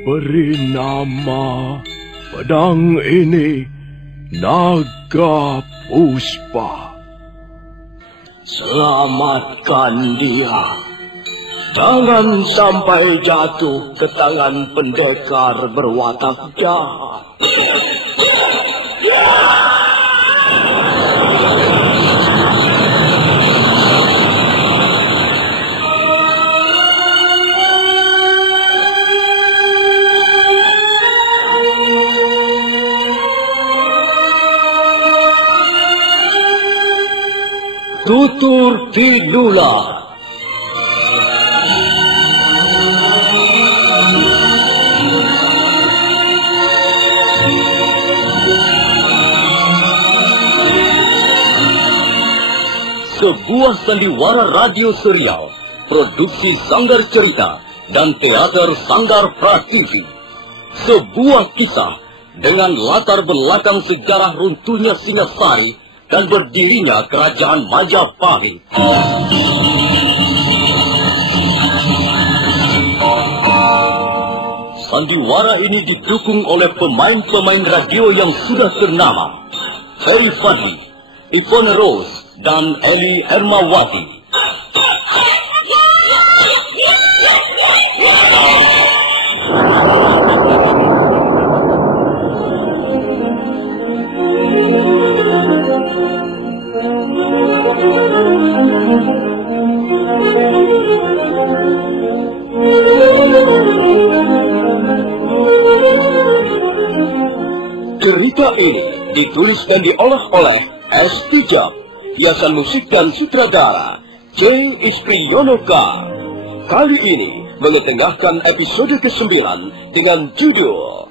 Beri nama pedang ini Naga Puspa. Selamatkan dia. Jangan sampai jatuh ke tangan pendekar berwatak jahat. Tutur Kidula. Sebuah sandiwara radio serial, produksi Sanggar Cerita dan Teater Sanggar Prativi. Sebuah kisah dengan latar belakang sejarah runtuhnya Singasari dan berdirinya Kerajaan Majapahit. Sandiwara ini didukung oleh pemain-pemain radio yang sudah ternama, Ferry Fadli, Ivone Rose, dan Eli Hermawati. Cerita ini ditulis dan diolah oleh S. Tijab, hiasan musik dan sutradara J. Isprionoka. Kali ini mengetengahkan episode ke-9 dengan judul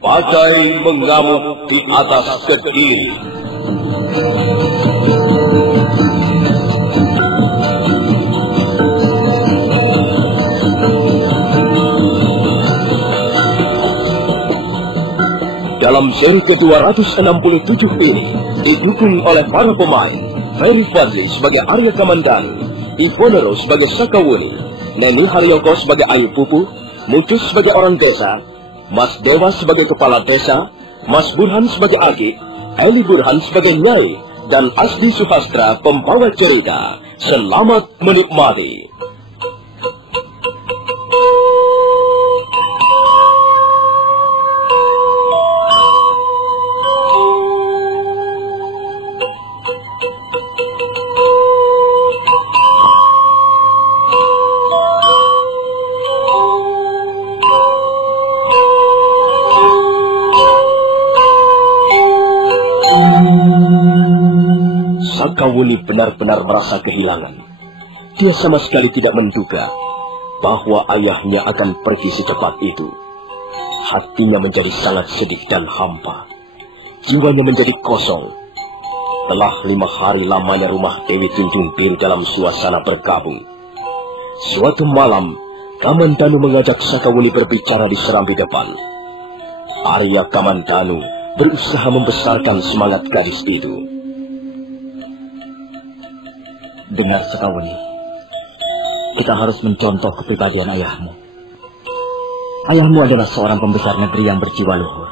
Badai Mengamuk di Atas Kediri. Dalam seri ke-267 ini didukung oleh para pemain Ferry Fadli sebagai Arya Kamandanu, Ivone Rose sebagai Sakawuni, Neni Haryoko sebagai Ayu Pupu, Mucus sebagai orang desa, Mas Dewa sebagai kepala desa, Mas Burhan sebagai Aki, Eli Burhan sebagai Nyai, dan Asdi Suhastra pembawa cerita. Selamat menikmati. Sakawuni benar-benar merasa kehilangan. Dia sama sekali tidak menduga bahwa ayahnya akan pergi secepat itu. Hatinya menjadi sangat sedih dan hampa. Jiwanya menjadi kosong. Telah 5 hari lamanya rumah Dewi Tunjung Biru dalam suasana berkabung. Suatu malam, Kamandanu mengajak Sakawuni berbicara di serambi depan. Arya Kamandanu berusaha membesarkan semangat gadis itu. Dengar Sakawuni, kita harus mencontoh kepribadian ayahmu. Ayahmu adalah seorang pembesar negeri yang berjiwa luhur.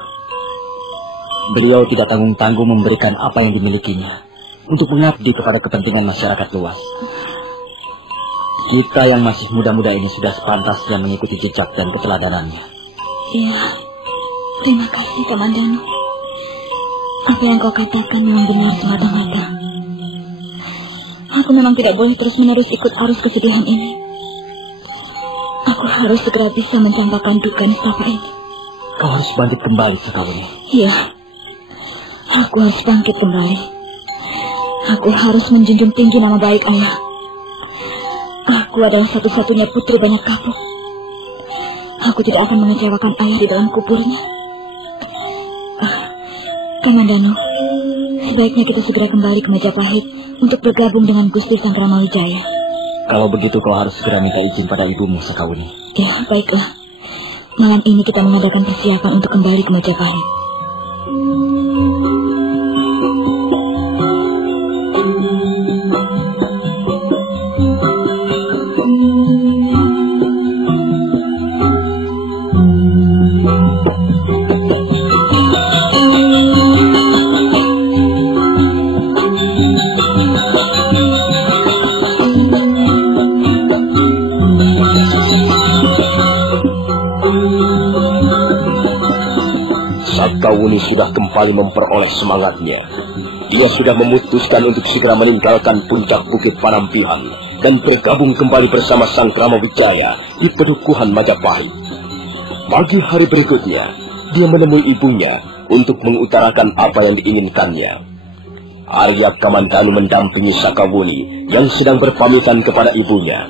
Beliau tidak tanggung-tanggung memberikan apa yang dimilikinya untuk mengabdi kepada kepentingan masyarakat luas. Kita yang masih muda-muda ini sudah sepantasnya mengikuti jejak dan keteladanannya. Iya, terima kasih Kamandanu. Apa yang kau katakan memang benar semata-mata. Aku memang tidak boleh terus-menerus ikut arus kesedihan ini. Aku harus segera bisa mencampakkan duka nestapa ini. Kau harus bangkit kembali, Sakawuni. Iya, aku harus bangkit kembali. Aku harus menjunjung tinggi nama baik ayah. Aku adalah satu-satunya putri banyak kapuk. Aku tidak akan mengecewakan ayah di dalam kuburnya. Kamandanu, sebaiknya kita segera kembali ke Majapahit untuk bergabung dengan Gusti Sangkramawijaya. Kalau begitu kau harus segera minta izin pada ibumu, Sakawuni. Ya, baiklah. Malam ini kita mengadakan persiapan untuk kembali ke Majapahit. Sakawuni sudah kembali memperoleh semangatnya. Dia sudah memutuskan untuk segera meninggalkan puncak Bukit Panampihan dan bergabung kembali bersama Sang Kramawijaya di Pedukuhan Majapahit. Pagi hari berikutnya, dia menemui ibunya untuk mengutarakan apa yang diinginkannya. Arya Kamandanu mendampingi Sakawuni yang sedang berpamitan kepada ibunya.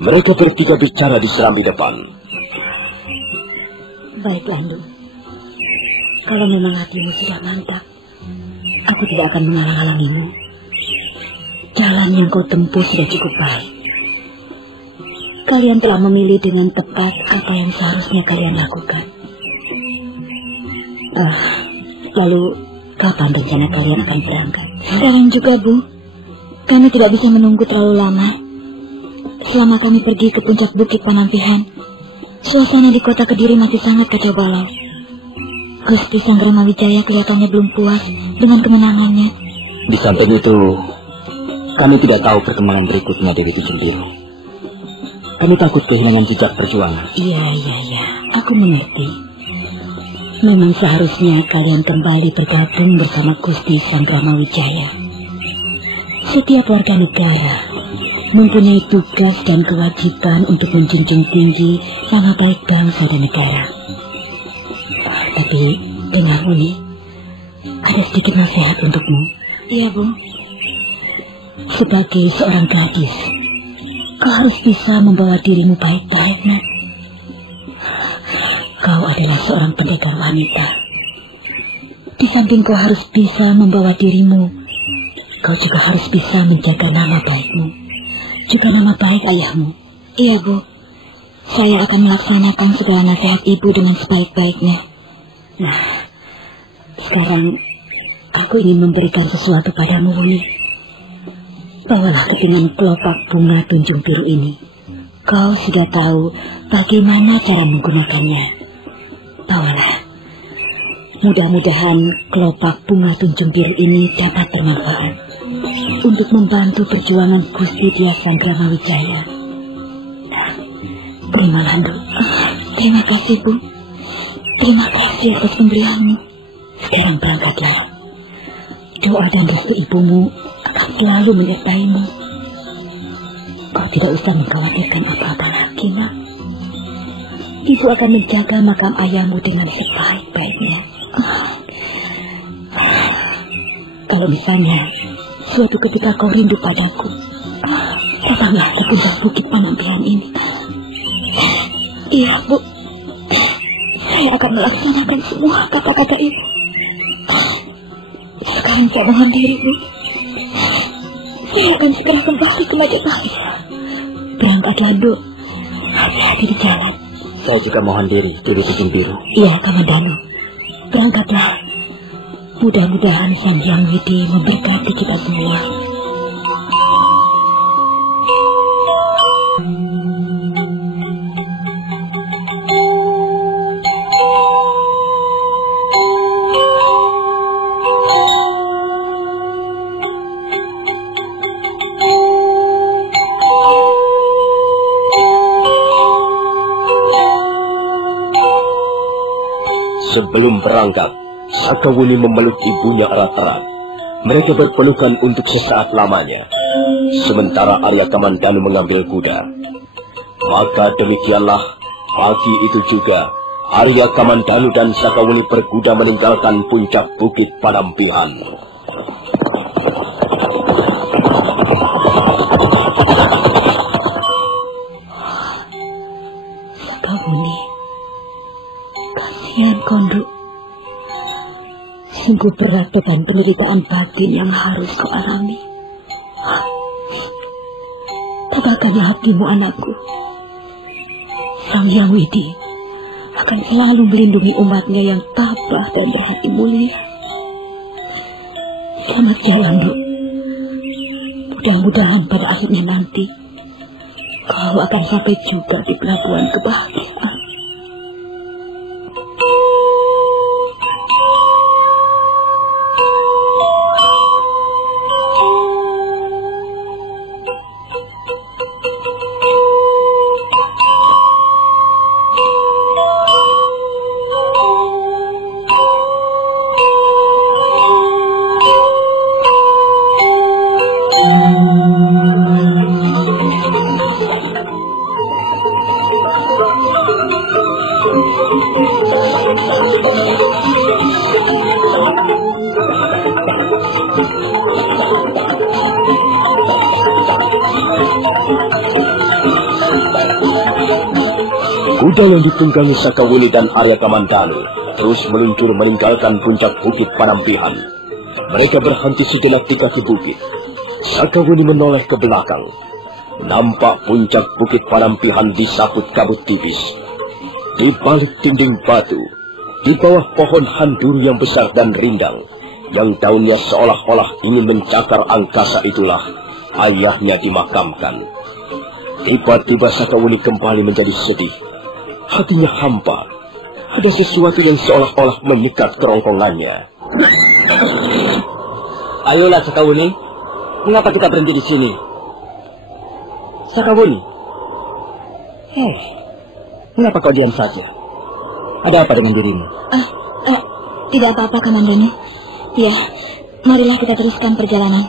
Mereka bertiga bicara di serambi depan. Baik, Landu. Kalau memang hatimu sudah mantap, aku tidak akan menghalang-halangimu. Jalan yang kau tempuh sudah cukup baik. Kalian telah memilih dengan tepat apa yang seharusnya kalian lakukan. Lalu kapan rencana kalian akan berangkat? Sekarang juga, Bu. Kami tidak bisa menunggu terlalu lama. Selama kami pergi ke puncak Bukit Panampihan, suasana di kota Kediri masih sangat kacau balau. Gusti Sang Kramawijaya kelihatannya belum puas dengan kemenangannya. Di samping itu, kami tidak tahu perkembangan berikutnya Dewi Tunjung Biru. Kami takut kehilangan jejak perjuangan. Iya. Aku mengerti. Memang seharusnya kalian kembali bergabung bersama Gusti Sang Kramawijaya. Setiap warga negara mempunyai tugas dan kewajiban untuk menjunjung tinggi nama baik bangsa dan negara. Tapi dengarmu nih, ada sedikit nasihat untukmu. Iya, Bu. Sebagai seorang gadis, kau harus bisa membawa dirimu baik-baik, Nak. Kau adalah seorang pendekar wanita. Di samping kau harus bisa membawa dirimu, kau juga harus bisa menjaga nama baikmu, juga nama baik ayahmu. Iya, Bu. Saya akan melaksanakan segala nasihat Ibu dengan sebaik-baiknya. Nah, sekarang aku ingin memberikan sesuatu padamu, Wuni. Bawalah kepingan kelopak bunga Tunjung Biru ini. Kau sudah tahu bagaimana cara menggunakannya. Bawalah. Mudah-mudahan kelopak bunga Tunjung Biru ini dapat bermanfaat untuk membantu perjuangan Gusti Dia Sang Kramawijaya. Terima, Landu. Terima kasih, Bu. Terima kasih atas pemberianmu. Sekarang berangkatlah. Doa dan restu ibumu akan selalu menyertaimu. Kau tidak usah mengkhawatirkan apa-apa lagi, Nak. Ibu akan menjaga makam ayahmu dengan sebaik-baiknya. Kalau misalnya suatu ketika kau rindu padaku, datanglah ke puncak Bukit Panampihan ini. Iya, Bu. Saya akan melaksanakan semua kata-kata Ibu. Sekarang saya mohon diri, Bu. Saya akan segera kembali ke Majapahit. Berangkatlah, Bu. Hati-hati di jalan. Saya juga mohon diri, Dewi Tunjung Biru. Iya, Kamandanu. Berangkatlah. Mudah-mudahan Sang Hyang Widi memberkati kita semua. Sebelum berangkat, Sakawuni memeluk ibunya erat-erat. Mereka berpelukan untuk sesaat lamanya. Sementara Arya Kamandanu mengambil kuda. Maka demikianlah, pagi itu juga, Arya Kamandanu dan Sakawuni berkuda meninggalkan puncak Bukit Panampihan. Sakawuni, kasihan Kondo. Sungguh berat beban penderitaan batin yang harus kau alami. Tabahkanlah hatimu, anakku. Sang Hyang Widi akan selalu melindungi umatnya yang tabah dan berhati mulia. Selamat jalan, Bu. Mudah-mudahan pada akhirnya nanti kau akan sampai juga di pelabuhan kebahagiaan. Kuda yang ditunggangi Sakawuni dan Arya Kamandanu terus meluncur meninggalkan puncak bukit Panampihan. Mereka berhenti sejenak di kaki bukit. Sakawuni menoleh ke belakang. Nampak puncak bukit Panampihan disaput kabut tipis. Di balik dinding batu, di bawah pohon handun yang besar dan rindang, yang daunnya seolah-olah ingin mencakar angkasa, itulah ayahnya dimakamkan. Tiba-tiba Sakawuni kembali menjadi sedih. Hatinya hampa. Ada sesuatu yang seolah-olah mengikat kerongkongannya. Ayolah Sakawuni, mengapa kita berhenti di sini? Sakawuni, mengapa kau diam saja? Ada apa dengan dirimu? Tidak apa-apa, Kamandanu. Ya, marilah kita teruskan perjalanan.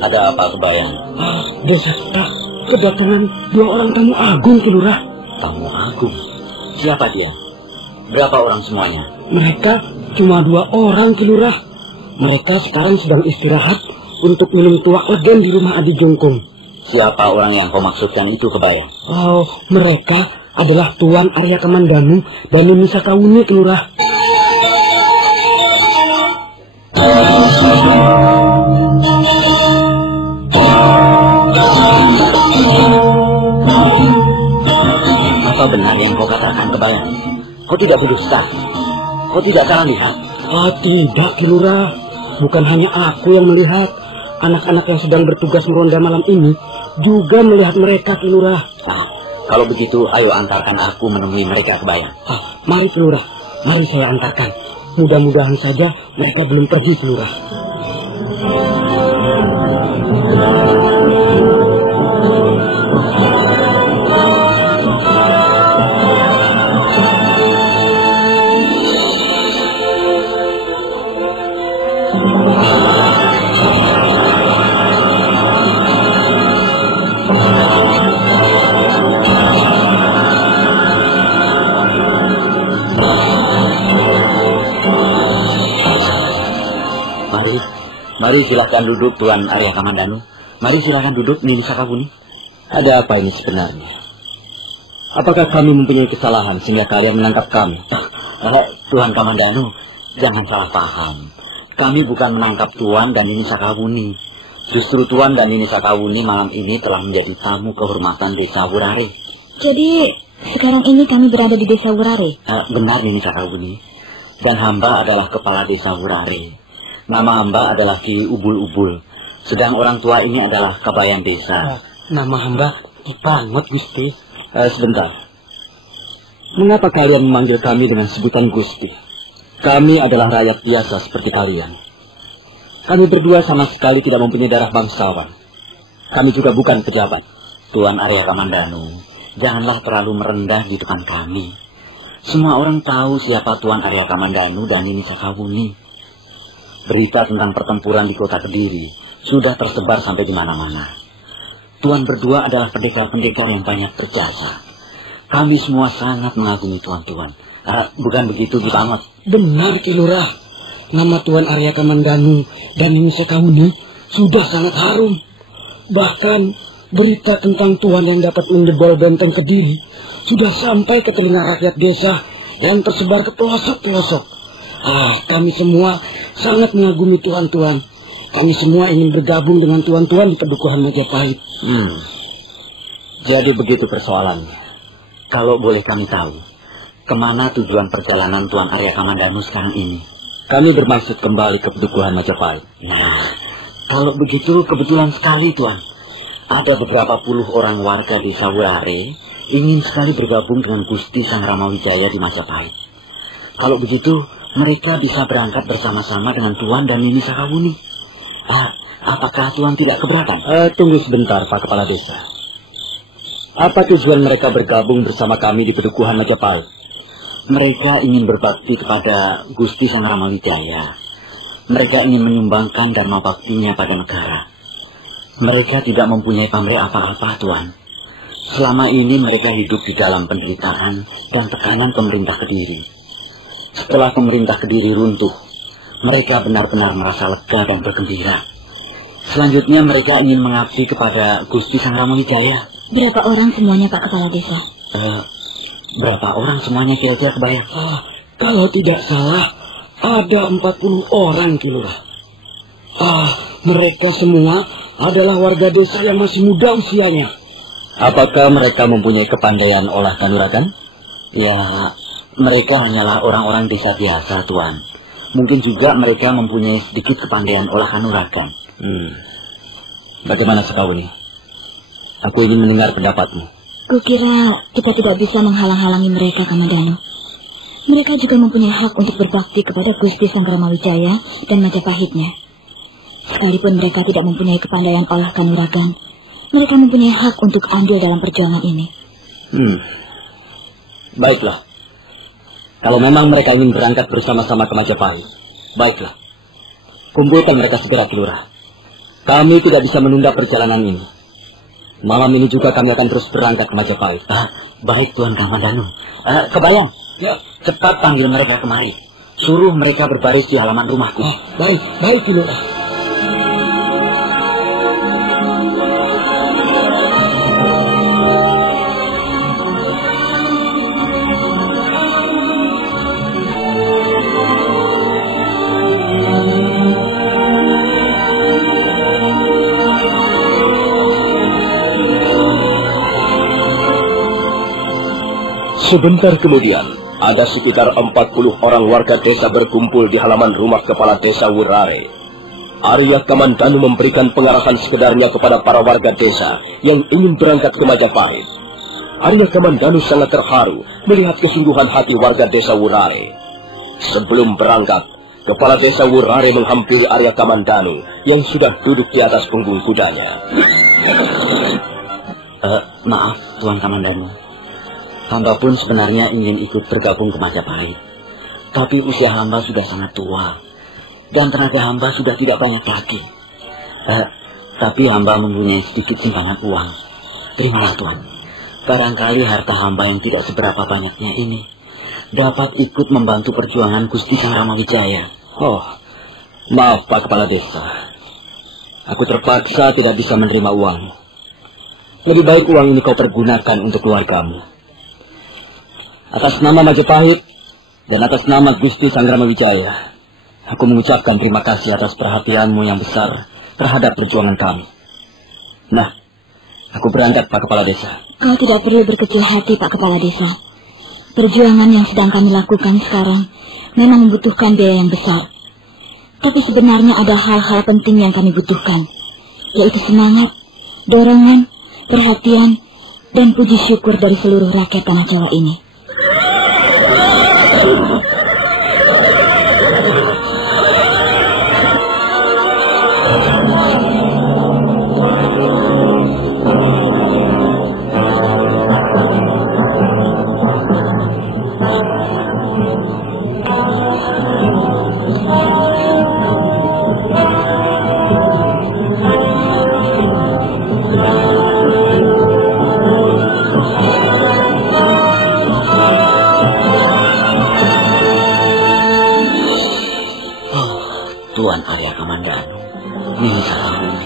Ada apa, Kebayang? Desa kita kedatangan 2 orang tamu agung, Ki Lurah. Tamu agung? Siapa dia? Berapa orang semuanya? Mereka cuma 2 orang, Ki Lurah. Mereka sekarang sedang istirahat untuk minum tuak legen di rumah Adi Jungkung. Siapa orang yang kau maksudkan itu, Kebayang? Oh, mereka adalah Tuan Arya Kamandanu dan Nini Sakawuni, Ki Lurah. Apa benar yang kau katakan, Kebayang? Kau tidak berdusta. Kau tidak salah lihat. Tidak, Ki Lurah. Bukan hanya aku yang melihat. Anak-anak yang sedang bertugas meronda malam ini juga melihat mereka, Ki Lurah. Kalau begitu, ayo antarkan aku menemui mereka, Kebayang. Mari, Ki Lurah. Mari saya antarkan. Mudah-mudahan saja mereka belum pergi, Ki Lurah. Mari silakan duduk, Tuan Arya Kamandanu. Mari silakan duduk, Nini Sakawuni. Ada apa ini sebenarnya? Apakah kami mempunyai kesalahan sehingga kalian menangkap kami? Tuan Kamandanu, jangan salah paham. Kami bukan menangkap Tuan dan Nini Sakawuni. Justru Tuan dan Nini Sakawuni malam ini telah menjadi tamu kehormatan Desa Wurare. Jadi, sekarang ini kami berada di Desa Wurare? Benar, Nini Sakawuni. Dan hamba adalah kepala Desa Wurare. Nama hamba adalah Ki Ubul-Ubul. Sedang orang tua ini adalah Kabayan Desa. Nama hamba Ki Pangot, Gusti. Sebentar. Mengapa kalian memanggil kami dengan sebutan Gusti? Kami adalah rakyat biasa seperti kalian. Kami berdua sama sekali tidak mempunyai darah bangsawan. Kami juga bukan pejabat. Tuan Arya Kamandanu, janganlah terlalu merendah di depan kami. Semua orang tahu siapa Tuan Arya Kamandanu dan Nini Sakawuni. Berita tentang pertempuran di kota Kediri sudah tersebar sampai di mana-mana. Tuan berdua adalah pendekar-pendekar yang banyak berjasa. Kami semua sangat mengagumi Tuan-Tuan. Bukan begitu, Ki Pangot? Benar, Ki Lurah. Nama Tuan Arya Kamandanu dan Nini Sakawuni sudah sangat harum. Bahkan berita tentang Tuan yang dapat menjebol benteng Kediri sudah sampai ke telinga rakyat desa yang tersebar ke pelosok-pelosok. Kami semua sangat mengagumi Tuan-Tuan. Kami semua ingin bergabung dengan Tuan-Tuan di Pedukuhan Majapahit. Jadi begitu persoalannya. Kalau boleh kami tahu, kemana tujuan perjalanan Tuan Arya Kamandanu sekarang ini? Kami bermaksud kembali ke Pedukuhan Majapahit. Nah, kalau begitu kebetulan sekali, Tuan. Ada beberapa puluh orang warga Desa Wurare ingin sekali bergabung dengan Gusti Sang Ramawijaya di Majapahit. Kalau begitu, mereka bisa berangkat bersama-sama dengan Tuan dan Nini Sakawuni. Apakah Tuan tidak keberatan? Tunggu sebentar, Pak Kepala Desa. Apa tujuan mereka bergabung bersama kami di Pedukuhan Majapahit? Mereka ingin berbakti kepada Gusti Sang Ramawijaya. Mereka ingin menyumbangkan dharma baktinya pada negara. Mereka tidak mempunyai pamrih apa-apa, Tuan. Selama ini mereka hidup di dalam penderitaan dan tekanan pemerintah Kediri. Setelah pemerintah Kediri runtuh, mereka benar-benar merasa lega dan bergembira. Selanjutnya mereka ingin mengabdi kepada Gusti Sang Ramawijaya. Berapa orang semuanya, Pak Kepala Desa? Berapa orang semuanya kira-kira kebayang? Kalau tidak salah, ada 40 orang, Ki Lurah. Mereka semua adalah warga desa yang masih muda usianya. Apakah mereka mempunyai kepandaian olah kanuragan? Ya, mereka hanyalah orang-orang desa biasa, Tuan. Mungkin juga mereka mempunyai sedikit kepandaian olah kanuragan. Bagaimana Sakawuni? Aku ingin mendengar pendapatmu. Kukira kita tidak bisa menghalang-halangi mereka, Kamandanu. Mereka juga mempunyai hak untuk berbakti kepada Gusti Sang Ramawijaya dan Majapahitnya. Sekalipun mereka tidak mempunyai kepandaian olah kanuragan, mereka mempunyai hak untuk andil dalam perjuangan ini. Baiklah. Kalau memang mereka ingin berangkat bersama-sama ke Majapahit, baiklah. Kumpulkan mereka segera, Ki Lurah. Kami tidak bisa menunda perjalanan ini. Malam ini juga kami akan terus berangkat ke Majapahit. Baik, Tuan Kamandanu. Kebayang? Ya. Cepat panggil mereka kemari. Suruh mereka berbaris di halaman rumahku. Baik, Ki Lurah. Sebentar kemudian, ada sekitar 40 orang warga desa berkumpul di halaman rumah Kepala Desa Wurare. Arya Kamandanu memberikan pengarahan sekedarnya kepada para warga desa yang ingin berangkat ke Majapahit. Arya Kamandanu sangat terharu melihat kesungguhan hati warga desa Wurare. Sebelum berangkat, Kepala Desa Wurare menghampiri Arya Kamandanu yang sudah duduk di atas punggung kudanya. Maaf, Tuan Kamandanu. Hamba pun sebenarnya ingin ikut bergabung ke Majapahit. Tapi usia hamba sudah sangat tua. Dan tenaga hamba sudah tidak banyak lagi. Tapi hamba mempunyai sedikit simpangan uang. Terimalah, Tuan. Barangkali harta hamba yang tidak seberapa banyaknya ini dapat ikut membantu perjuangan Gusti Sang Ramawijaya. Maaf Pak Kepala Desa. Aku terpaksa tidak bisa menerima uang. Lebih baik uang ini kau pergunakan untuk keluargamu. Atas nama Majapahit dan atas nama Gusti Sang Ramawijaya, aku mengucapkan terima kasih atas perhatianmu yang besar terhadap perjuangan kami. Nah, aku berangkat Pak Kepala Desa. Kau tidak perlu berkecil hati, Pak Kepala Desa. Perjuangan yang sedang kami lakukan sekarang memang membutuhkan biaya yang besar. Tapi sebenarnya ada hal-hal penting yang kami butuhkan, yaitu semangat, dorongan, perhatian, dan puji syukur dari seluruh rakyat tanah Jawa ini. Tuan Arya Kamandanu, Nini Sakawuni.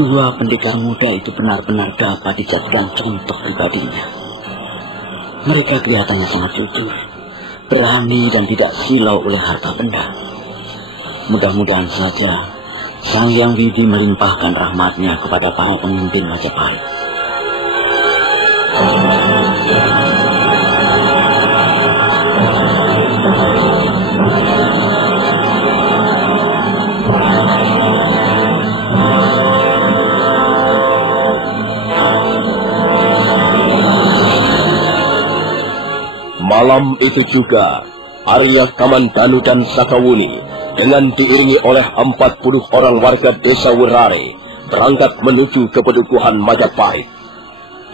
Dua pendekar muda itu benar-benar dapat dijadikan contoh pribadinya. Mereka kelihatannya sangat jujur, berani dan tidak silau oleh harta benda. Mudah-mudahan saja Sang Hyang Widi melimpahkan rahmatnya kepada para pemimpin Majapahit. Malam itu juga, Arya Kamandanu dan Sakawuni dengan diiringi oleh 40 orang warga desa Werare berangkat menuju ke pedukuhan Majapahit.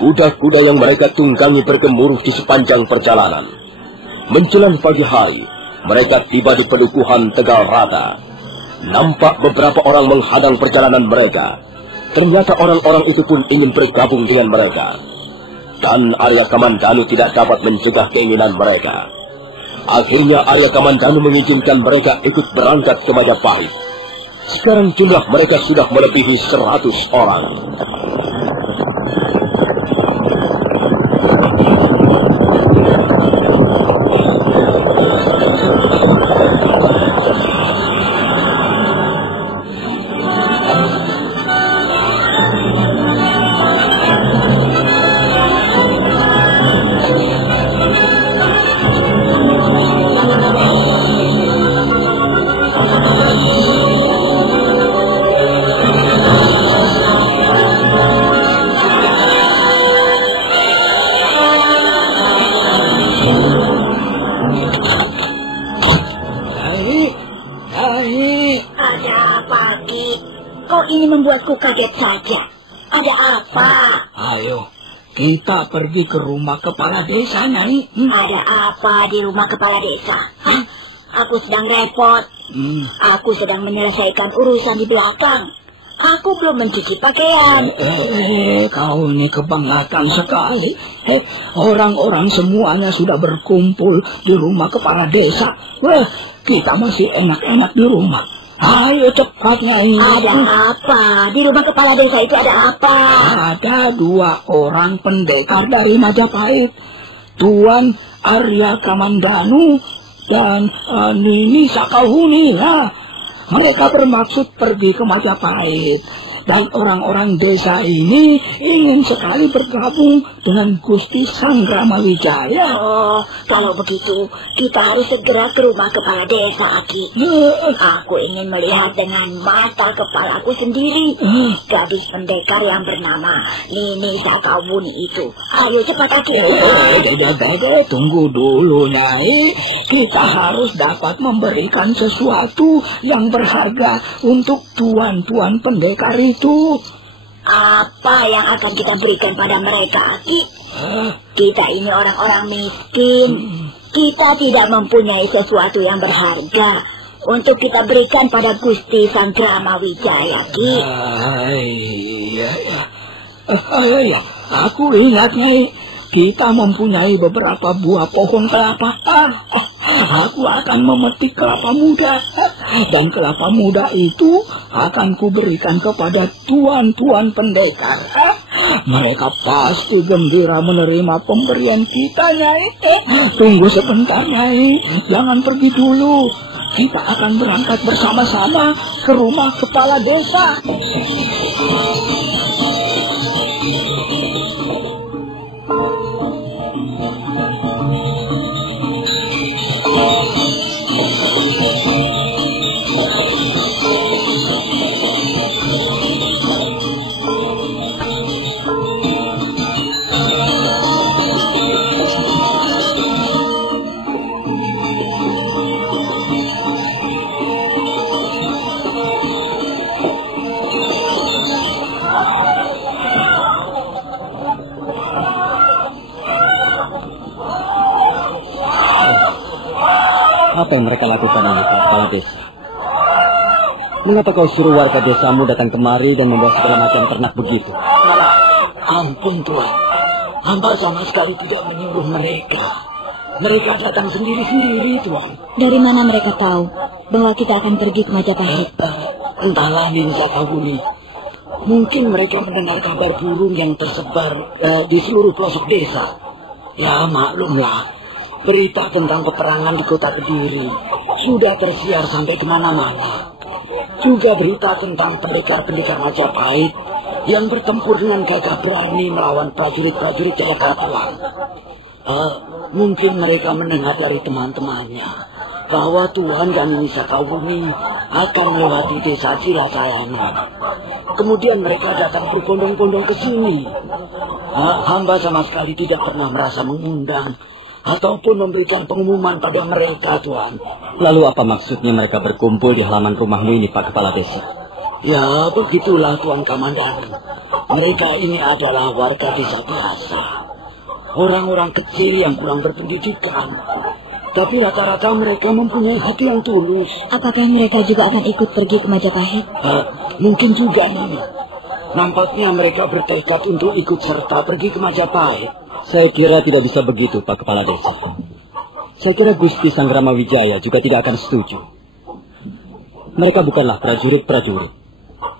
Kuda-kuda yang mereka tunggangi bergemuruh di sepanjang perjalanan. Menjelang pagi hari, mereka tiba di pedukuhan Tegal Rata. Nampak beberapa orang menghadang perjalanan mereka. Ternyata orang-orang itu pun ingin bergabung dengan mereka. Dan Arya Kamandanu tidak dapat mencegah keinginan mereka. Akhirnya Arya Kamandanu mengizinkan mereka ikut berangkat ke Majapahit. Sekarang jumlah mereka sudah melebihi 100 orang. Membuatku kaget saja. Ada apa? Ayo, kita pergi ke rumah kepala desa, Nyai. Ada apa di rumah kepala desa? Hah? Aku sedang repot. Aku sedang menyelesaikan urusan di belakang. Aku belum mencuci pakaian. Kau ini kebangetan sekali. Orang-orang semuanya sudah berkumpul di rumah kepala desa. Kita masih enak-enak di rumah. Ayo cepat, Nyai. Ada apa? Di rumah kepala desa itu ada apa? Ada 2 orang pendekar dari Majapahit. Tuan Arya Kamandanu dan Nini Sakawuni. Mereka bermaksud pergi ke Majapahit. Dan orang-orang desa ini ingin sekali bergabung dengan Gusti Sangramawijaya. Oh, kalau begitu kita harus segera ke rumah kepala desa, Aki. Aku ingin melihat dengan mata kepalaku sendiri gadis pendekar yang bernama Nini Sakawuni itu. Ayo cepat, Aki. Tunggu dulu, Nyai. Kita harus dapat memberikan sesuatu yang berharga untuk tuan-tuan pendekar itu. Apa yang akan kita berikan pada mereka, Aki? Kita ini orang-orang miskin. Kita tidak mempunyai sesuatu yang berharga untuk kita berikan pada Gusti Sangramawijaya, Ki. Iya. Aku ingat, Nyai. Kita mempunyai beberapa buah pohon kelapa. Aku akan memetik kelapa muda. Dan kelapa muda itu akan kuberikan kepada tuan-tuan pendekar. Mereka pasti gembira menerima pemberian kita, Nyai. Tunggu sebentar, Nyai. Jangan pergi dulu. Kita akan berangkat bersama-sama ke rumah kepala desa. Apa yang mereka lakukan, anak kepala desa? Mengapa kau suruh warga desamu datang kemari dan membawa segala macam ternak begitu? Ampun, Tuan. Hamba sama sekali tidak menyuruh mereka. Mereka datang sendiri-sendiri, Tuan. Dari mana mereka tahu bahwa kita akan pergi ke Majapahit? Entahlah, Nini Sakawuni. Mungkin mereka mendengar kabar burung yang tersebar di seluruh pelosok desa. Ya, maklumlah. Berita tentang peperangan di kota Kediri sudah tersiar sampai kemana-mana. Juga berita tentang pendekar-pendekar Majapahit yang bertempur dengan gagah berani melawan prajurit-prajurit Jayakatwang. Mungkin mereka mendengar dari teman-temannya bahwa Tuan dan Nini Sakawuni akan melewati desa Cilacayana. Kemudian mereka datang berbondong-bondong ke sini. Hamba sama sekali tidak pernah merasa mengundang. ataupun memberikan pengumuman pada mereka, Tuan. Lalu apa maksudnya mereka berkumpul di halaman rumahmu ini, Pak Kepala Desa? Ya, begitulah Tuan Kamandanu. Mereka ini adalah warga desa biasa. Orang-orang kecil yang kurang berpendidikan. Tapi rata-rata mereka mempunyai hati yang tulus. Apakah mereka juga akan ikut pergi ke Majapahit? Mungkin juga, Nini. Nampaknya mereka bertekad untuk ikut serta pergi ke Majapahit. Saya kira tidak bisa begitu, Pak Kepala Desa. Saya kira Gusti Sangramawijaya juga tidak akan setuju. Mereka bukanlah prajurit-prajurit.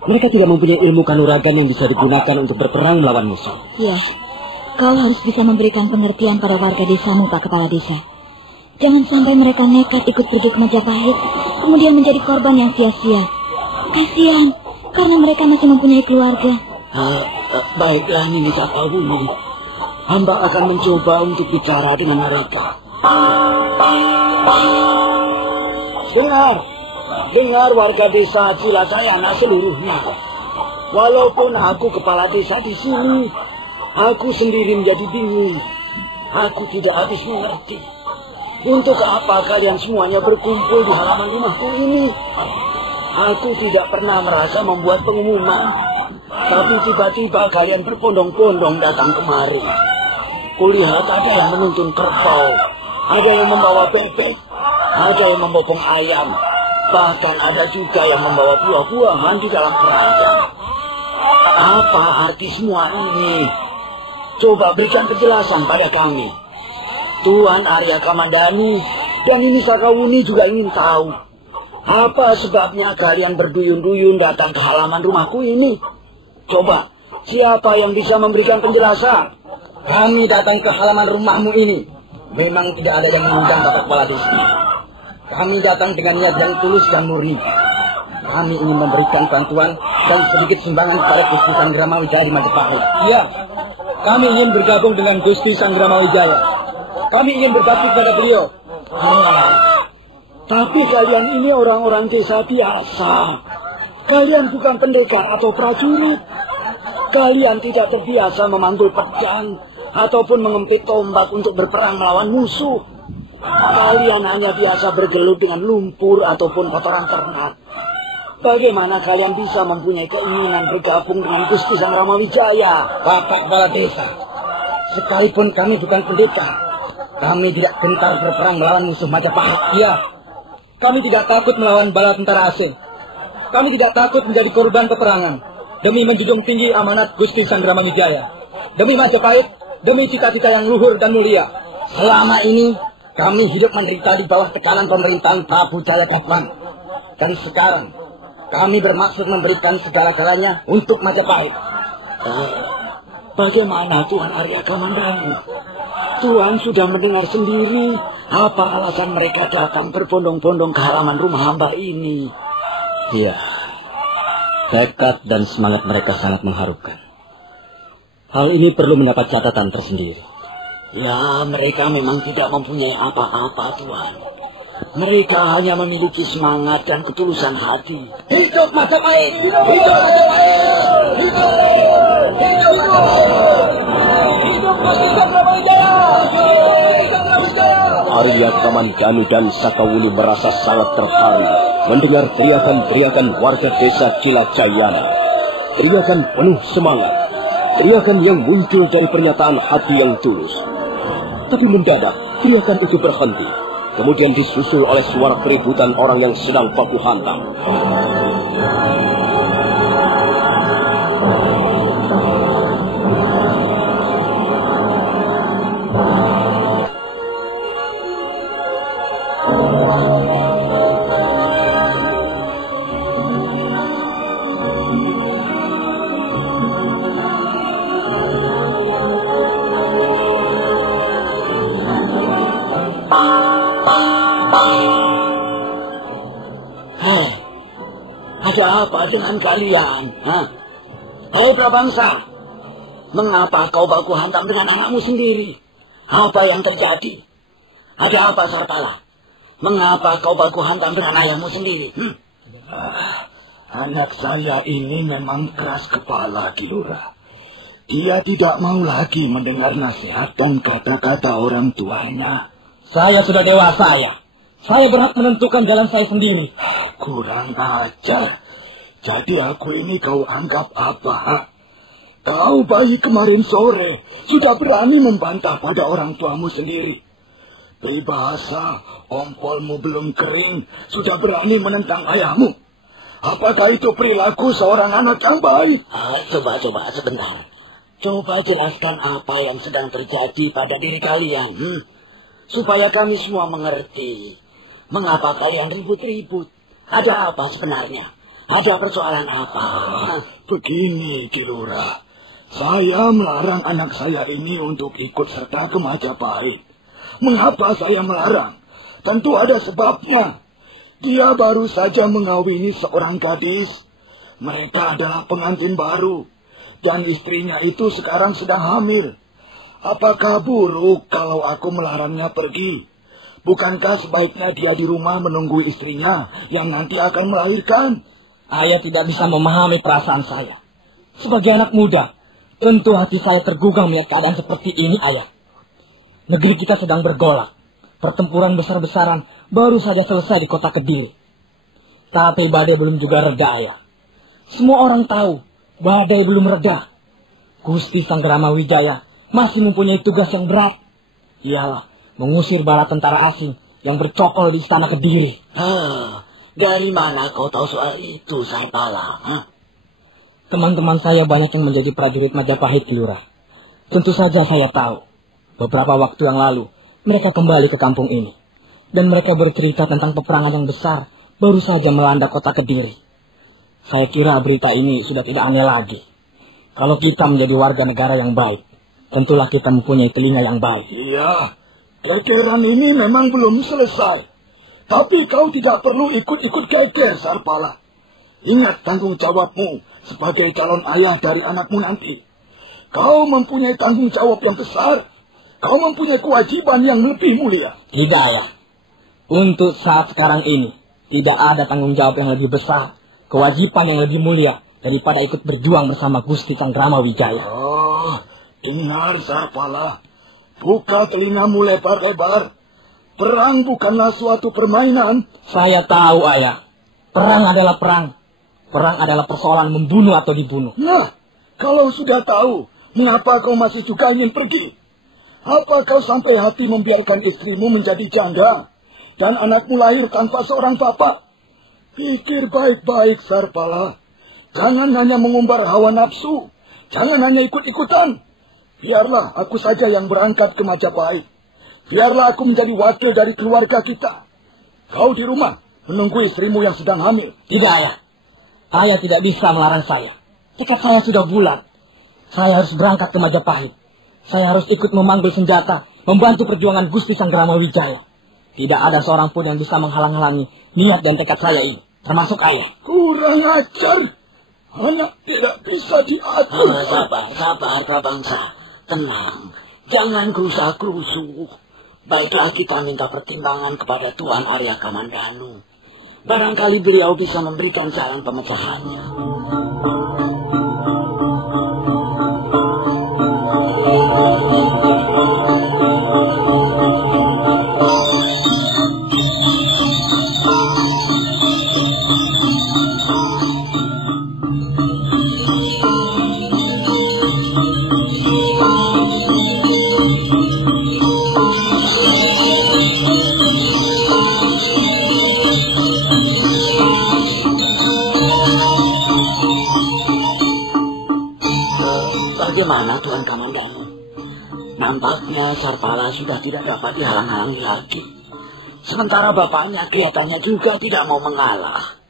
Mereka tidak mempunyai ilmu kanuragan yang bisa digunakan untuk berperang melawan musuh. Ya, kau harus bisa memberikan pengertian pada warga desamu, Pak Kepala Desa. Jangan sampai mereka nekat ikut pergi ke Majapahit, kemudian menjadi korban yang sia-sia. Kasihan, karena mereka masih mempunyai keluarga. Baiklah, Nini Sakawuni. Hamba akan mencoba untuk bicara dengan mereka. Dengar warga desa Cilacayana seluruhnya. Walaupun aku kepala desa di sini, aku sendiri menjadi bingung. Aku tidak habis mengerti. Untuk apa kalian semuanya berkumpul di halaman rumahku ini? Aku tidak pernah merasa membuat pengumuman. Tapi tiba-tiba kalian berpondong-pondong datang kemari. Kulihat ada yang menuntun kerbau, ada yang membawa bebek, ada yang membopong ayam. Bahkan ada juga yang membawa buah-buahan di dalam keranda. Apa arti semua ini? Coba berikan penjelasan pada kami. Tuan Arya Kamandanu dan Nini Sakawuni juga ingin tahu. Apa sebabnya kalian berduyun-duyun datang ke halaman rumahku ini? Coba, siapa yang bisa memberikan penjelasan? Kami datang ke halaman rumahmu ini. Memang tidak ada yang mengundang Bapak Kepala Desa. Kami datang dengan niat yang tulus dan murni. Kami ingin memberikan bantuan dan sedikit sumbangan kepada Gusti Sangramawijaya di Majapahit. Iya, kami ingin bergabung dengan Gusti Sangramawijaya. Kami ingin berbakti pada beliau. Tapi kalian ini orang-orang desa biasa. Kalian bukan pendekar atau prajurit. Kalian tidak terbiasa memanggul pedang ataupun mengempit tombak untuk berperang melawan musuh. Kalian hanya biasa bergelut dengan lumpur ataupun kotoran ternak. Bagaimana kalian bisa mempunyai keinginan bergabung dengan Gusti Sangramawijaya? Bapak Kepala Desa, sekalipun kami bukan pendekar, kami tidak gentar berperang melawan musuh Majapahit. Iya, kami tidak takut melawan bala tentara asing. Kami tidak takut menjadi korban peperangan demi menjunjung tinggi amanat Gusti Sangramawijaya, demi Majapahit, demi cita-cita yang luhur dan mulia. Selama ini kami hidup menderita di bawah tekanan pemerintahan Prabu Jayakatwang. Dan sekarang kami bermaksud memberikan segala-galanya untuk Majapahit. Bagaimana Tuan Arya Kamandanu? Tuan sudah mendengar sendiri apa alasan mereka datang berbondong-bondong ke halaman rumah hamba ini. Iya, tekad dan semangat mereka sangat mengharukan. Hal ini perlu mendapat catatan tersendiri. Ya, mereka memang tidak mempunyai apa-apa, Tuan. Mereka hanya memiliki semangat dan ketulusan hati. Hidup Majapahit! Hidup Majapahit! Hidup! Hidup Majapahit! Hidup Gusti Sangramawijaya! Arya Kamandanu dan Sakawuni merasa sangat terharu mendengar teriakan-teriakan warga desa Cilacayana. Teriakan penuh semangat. Teriakan yang muncul dari pernyataan hati yang tulus. Tapi mendadak, teriakan itu berhenti. Kemudian disusul oleh suara keributan orang yang sedang baku hantam. Ada apa dengan kalian? Hei prabangsa, mengapa kau baku hantam dengan anakmu sendiri? Apa yang terjadi? Ada apa Sarpala? Mengapa kau baku hantam dengan ayahmu sendiri? Anak saya ini memang keras kepala, Ki Lurah. Dia tidak mau lagi mendengar nasihat dan kata-kata orang tuanya. Saya sudah dewasa, Ayah. Saya berhak menentukan jalan saya sendiri. Kurang ajar. Jadi aku ini kau anggap apa? Ha? Kau bayi kemarin sore sudah berani membantah pada orang tuamu sendiri. Berbahasa, ompolmu belum kering, sudah berani menentang ayahmu. Apakah itu perilaku seorang anak yang baik? Coba sebentar. Coba jelaskan apa yang sedang terjadi pada diri kalian. Supaya kami semua mengerti. Mengapa kalian ribut-ribut? Ada apa sebenarnya? Ada persoalan apa? Begini, Ki Lurah. Saya melarang anak saya ini untuk ikut serta ke Majapahit. Mengapa saya melarang? Tentu ada sebabnya. Dia baru saja mengawini seorang gadis. Mereka adalah pengantin baru. Dan istrinya itu sekarang sedang hamil. Apakah buruk kalau aku melarangnya pergi? Bukankah sebaiknya dia di rumah menunggu istrinya yang nanti akan melahirkan? Ayah tidak bisa memahami perasaan saya. Sebagai anak muda, tentu hati saya tergugah melihat keadaan seperti ini, Ayah. Negeri kita sedang bergolak. Pertempuran besar-besaran baru saja selesai di kota Kediri. Tapi badai belum juga reda, Ayah. Semua orang tahu, badai belum reda. Gusti Sanggrama Wijaya masih mempunyai tugas yang berat. Ialah mengusir bala tentara asing yang bercokol di istana Kediri. Dari mana kau tahu soal itu, Sarpala? Teman-teman saya banyak yang menjadi prajurit Majapahit, Lurah. Tentu saja saya tahu. Beberapa waktu yang lalu, mereka kembali ke kampung ini. Dan mereka bercerita tentang peperangan yang besar baru saja melanda kota Kediri. Saya kira berita ini sudah tidak aneh lagi. Kalau kita menjadi warga negara yang baik, tentulah kita mempunyai telinga yang baik. Iya, gegeran ini memang belum selesai. Tapi kau tidak perlu ikut-ikut geger, Sarpala. Ingat tanggung jawabmu sebagai calon ayah dari anakmu nanti. Kau mempunyai tanggung jawab yang besar. Kau mempunyai kewajiban yang lebih mulia. Tidak, Ayah. Untuk saat sekarang ini, tidak ada tanggung jawab yang lebih besar, kewajiban yang lebih mulia, daripada ikut berjuang bersama Gusti Sanggrama Wijaya. Dengar, Sarpala. Buka telingamu lebar-lebar. Perang bukanlah suatu permainan. Saya tahu, Ayah. Perang adalah perang. Perang adalah persoalan membunuh atau dibunuh. Nah, kalau sudah tahu, mengapa kau masih juga ingin pergi? Apa kau sampai hati membiarkan istrimu menjadi janda dan anakmu lahir tanpa seorang bapak? Pikir baik-baik, Sarpala. Jangan hanya mengumbar hawa nafsu. Jangan hanya ikut-ikutan. Biarlah aku saja yang berangkat ke Majapahit. Biarlah aku menjadi wakil dari keluarga kita. Kau di rumah menunggu istrimu yang sedang hamil. Tidak, Ayah. Ayah tidak bisa melarang saya. Tekad saya sudah bulat. Saya harus berangkat ke Majapahit. Saya harus ikut memanggul senjata, membantu perjuangan Gusti Sanggrama Wijaya. Tidak ada seorang pun yang bisa menghalang-halangi niat dan tekad saya ini, termasuk Ayah. Kurang ajar. Anak tidak bisa diatur. Sabar, Bangsa. Tenang. Jangan gerusa-gerusu. Baiklah kita minta pertimbangan kepada Tuan Arya Kamandanu. Barangkali beliau bisa memberikan jalan pemecahannya. Bagaimana Tuan Kamandanu? Nampaknya Sarpala sudah tidak dapat dihalang-halangi lagi. Sementara bapaknya kelihatannya juga tidak mau mengalah.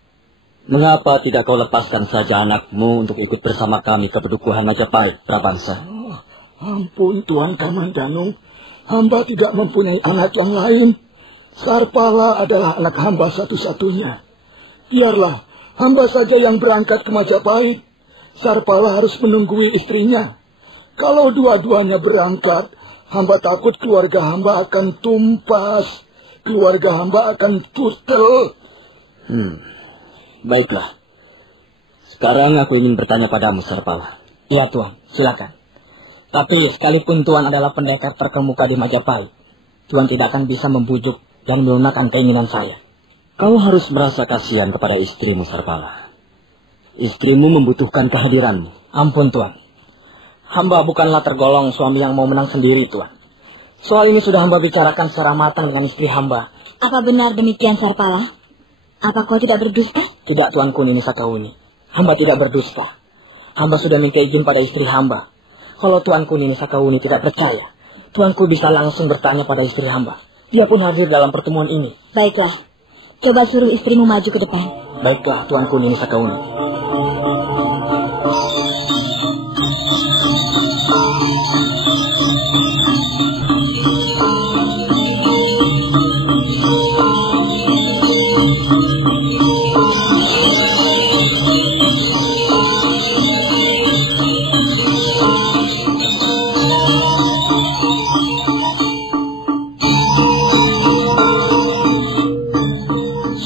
Mengapa tidak kau lepaskan saja anakmu untuk ikut bersama kami ke Pedukuhan Majapahit, Prabangsa? Ampun, Tuan Kamandanu. Hamba tidak mempunyai anak yang lain. Sarpala adalah anak hamba satu-satunya. Biarlah hamba saja yang berangkat ke Majapahit. Sarpala harus menunggui istrinya. Kalau dua-duanya berangkat, hamba takut keluarga hamba akan tumpas. Keluarga hamba akan tutel. Baiklah. Sekarang aku ingin bertanya padamu, Sarpala. Ya, Tuan. Silakan. Tapi sekalipun Tuan adalah pendekar terkemuka di Majapahit, Tuan tidak akan bisa membujuk dan melunakkan keinginan saya. Kau harus merasa kasihan kepada istrimu, Sarpala. Istrimu membutuhkan kehadiranmu. Ampun, Tuan. Hamba bukanlah tergolong suami yang mau menang sendiri, Tuan. Soal ini sudah hamba bicarakan secara matang dengan istri hamba. Apa benar demikian, Sarpala? Apa kau tidak berdusta? Tidak, Tuanku Nini Sakawuni. Hamba tidak berdusta. Hamba sudah minta izin pada istri hamba. Kalau Tuanku Nini Sakawuni tidak percaya, Tuanku bisa langsung bertanya pada istri hamba. Dia pun hadir dalam pertemuan ini. Baiklah. Coba suruh istrimu maju ke depan. Baiklah, Tuanku Nini Sakawuni.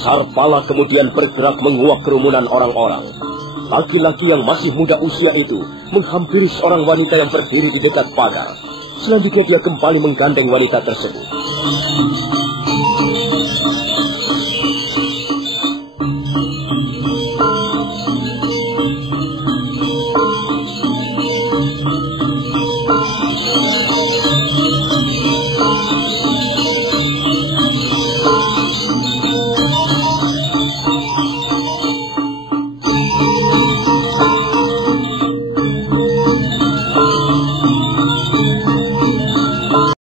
Sarpala kemudian bergerak menguak kerumunan orang-orang. Laki-laki yang masih muda usia itu menghampiri seorang wanita yang berdiri di dekat pagar. Selanjutnya dia kembali menggandeng wanita tersebut.